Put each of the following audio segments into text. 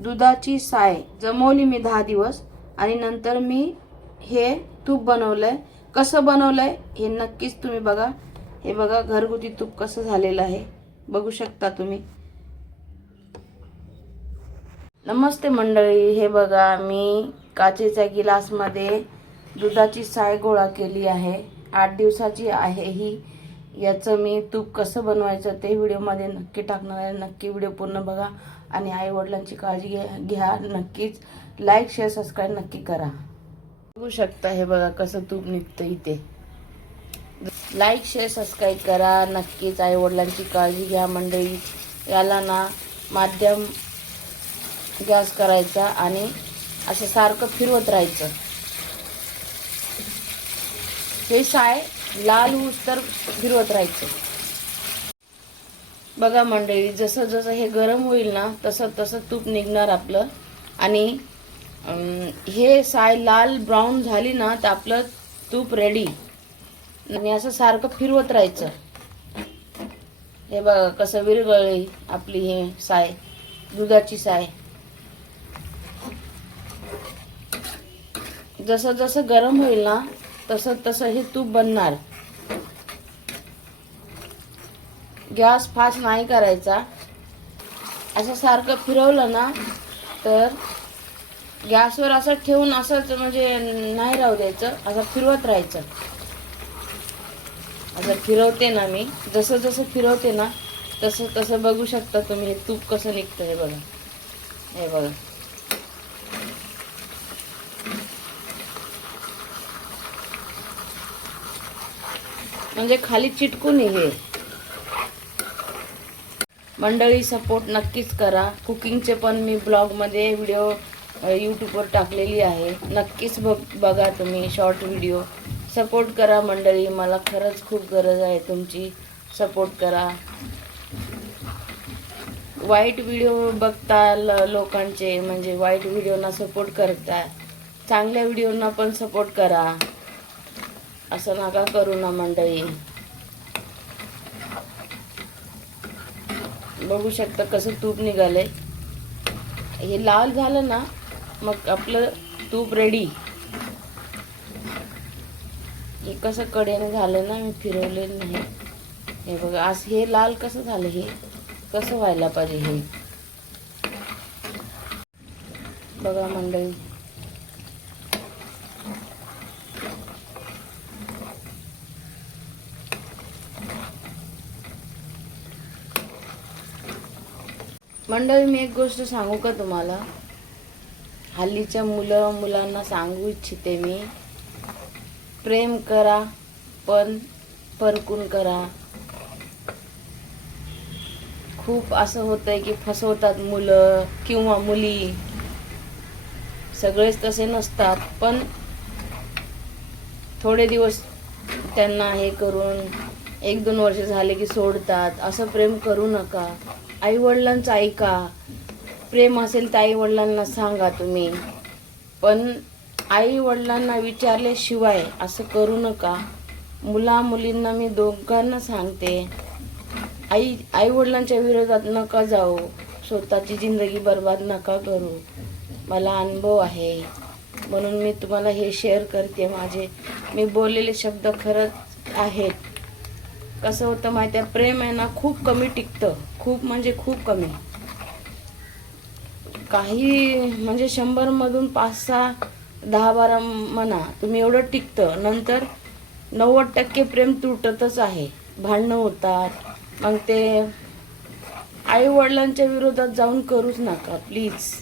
दुधाची साय जमवली मी 10 दिवस आणि नंतर मी हे तूप बनवलंय. कसं बनवलंय हे नक्कीच तुम्ही बघा. हे बघा घरगुती तूप कसं झालेलं आहे बघू शकता तुम्ही. नमस्ते मंडळी, हे बघा मी काचेच्या गिलासमध्ये दुधाची साय गोळा केली आहे. 8 दिवसाची आहे ही. याचं मी तूप कसं बनवायचं ते व्हिडिओमध्ये नक्की टाकणार आहे. नक्की व्हिडिओ पूर्ण बघा आणि आई वडिलांची काळजी घ्या. नक्कीच लाईक शेअर सबस्क्राईब नक्की करा. बघू शकता हे बघा कसं तूप निघतं इथे. लाईक शेअर सबस्क्राईब करा. नक्कीच आई वडिलांची काळजी घ्या मंडळी. याला ना माध्यम गॅस करायचा आणि असं सारखं फिरवत राहायचं. हे साय लाल होऊस तर फिरवत राहायचं. बघा मंडळी जसं जसं हे गरम होईल ना तसं तसं तूप निघणार आपलं. आणि हे साय लाल ब्राऊन झाली ना तर आपलं तूप रेडी. आणि असं सारखं फिरवत राहायचं. हे बघा कसं विरघळली आपली हे साय, दुधाची साय. जसं जसं गरम होईल ना तसं तसं हे तूप बनणार. गॅस फास्ट नाही करायचा. असं सारखं फिरवलं ना तर गॅसवर असं ठेवून असंच म्हणजे नाही राहू द्यायचं. असं फिरवत राहायचं. असं फिरवते ना मी, जसं जसं फिरवते ना तसं तसं बघू शकता तुम्ही हे तूप कसं निघतं. हे बघा, हे बघा. म्हणजे खाली चिटकून हे मंडळी. सपोर्ट नक्कीच करा. कुकिंगचे पण मी ब्लॉगमध्ये व्हिडिओ यूट्यूबवर टाकलेली आहे. नक्कीच बघा तुम्ही शॉर्ट व्हिडिओ. सपोर्ट करा मंडळी. मला खरंच खूप गरज आहे तुमची. सपोर्ट करा. वाईट व्हिडिओ बघता लोकांचे, म्हणजे वाईट व्हिडिओना सपोर्ट करता. चांगल्या व्हिडिओना पण सपोर्ट करा. असं नका करू ना मंडळी. बघू शकता कसं तूप निघालंय. हे लाल झालं ना मग आपलं तूप रेडी. हे कसं कडेने झालं ना, मी फिरवलेलं नाही. हे बघा असं हे लाल कसं झालं. हे कसं व्हायला पाहिजे हे बघा मंडळी. मंडळी मी एक गोष्ट सांगू का तुम्हाला. हल्लीच्या मुलांना सांगू इच्छिते मी, प्रेम करा पण परकून करा. खूप असं होतंय की फसवतात मुलं किंवा मुली. सगळेच तसे नसतात पण थोडे दिवस त्यांना हे करून 1-2 वर्ष झाले की सोडतात. असं प्रेम करू नका. आई वडिलांचं ऐका. प्रेम असेल तर आई वडिलांना सांगा तुम्ही. पण आई वडिलांना विचारल्याशिवाय असं करू नका. मुलींना मी दोघांना सांगते, आई वडिलांच्या विरोधात नका जाऊ. स्वतःची जिंदगी बर्बाद नका करू. मला अनुभव आहे म्हणून मी तुम्हाला हे शेअर करते. मी बोललेले शब्द खरंच आहेत. कसं होतं माहिती आहे, प्रेम आहे ना खूप कमी टिकतं. खूप म्हणजे खूप कमी. काही म्हणजे 100 मधून 5-6, 10-12 म्हणा तुम्ही एवढं टिकतं. नंतर 90% प्रेम तुटतच आहे. भांडणं होतात. मग ते आई वडिलांच्या विरोधात जाऊन करूच नका प्लीज.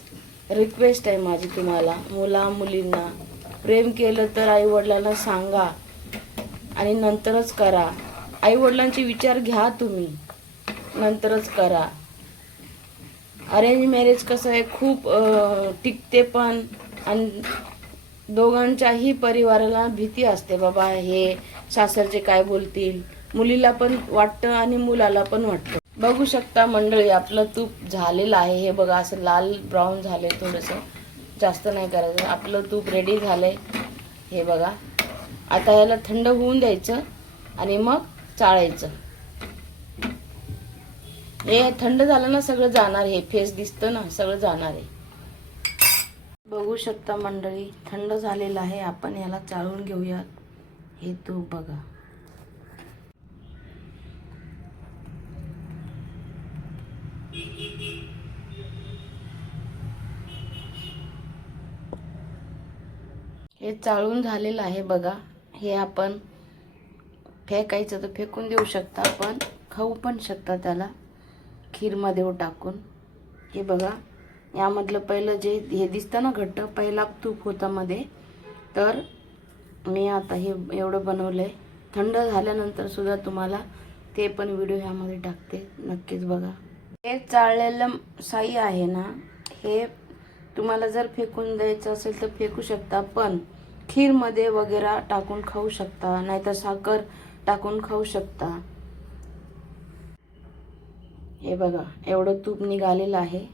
रिक्वेस्ट आहे माझी तुम्हाला. मुलींना प्रेम केलं तर आई वडिलांना सांगा आणि नंतरच करा. आई वडिलांचे विचार घ्या तुम्ही, नंतरच करा. अरेंज मॅरेज कसं आहे खूप टिकते पण, आणि दोघांच्याही परिवाराला भीती असते बाबा हे सासरचे काय बोलतील. मुलीला पण वाटतं आणि मुलाला पण वाटतं. बघू शकता मंडळी आपलं तूप झालेलं आहे. हे बघा असं लाल ब्राऊन झालंय. थोडंसं जास्त नाही करायचं. आपलं तूप रेडी झालंय. हे बघा आता याला थंड होऊन द्यायचं आणि मग चाळायचं. हे थंड झालं ना सगळं जाणार. हे फेस दिसतं ना सगळं जाणार आहे. बघू शकता मंडळी, थंड झालेलं आहे. आपण याला चाळून घेऊयात. हे तूप बघा. हे चाळून झालेलं आहे बघा. हे आपण फेकायचं तर फेकून देऊ शकता, पण खाऊ पण शकता त्याला खीरमध्ये टाकून. हे बघा, यामधलं पहिलं जे हे दिसतं ना घट्ट, पहिला तूप होता मध्ये. तर मी आता हे एवढं बनवलंय. थंड झाल्यानंतर सुद्धा तुम्हाला ते पण व्हिडिओ ह्यामध्ये टाकते, नक्कीच बघा. हे चाळलेलं साई आहे ना, हे तुम्हाला जर फेकून द्यायचं असेल तर फेकू शकता, पण खीरमध्ये वगैरे टाकून खाऊ शकता, नाहीतर साखर टाकून खाऊ शकता. हे बघा, एवढं तूप निघालेलं आहे.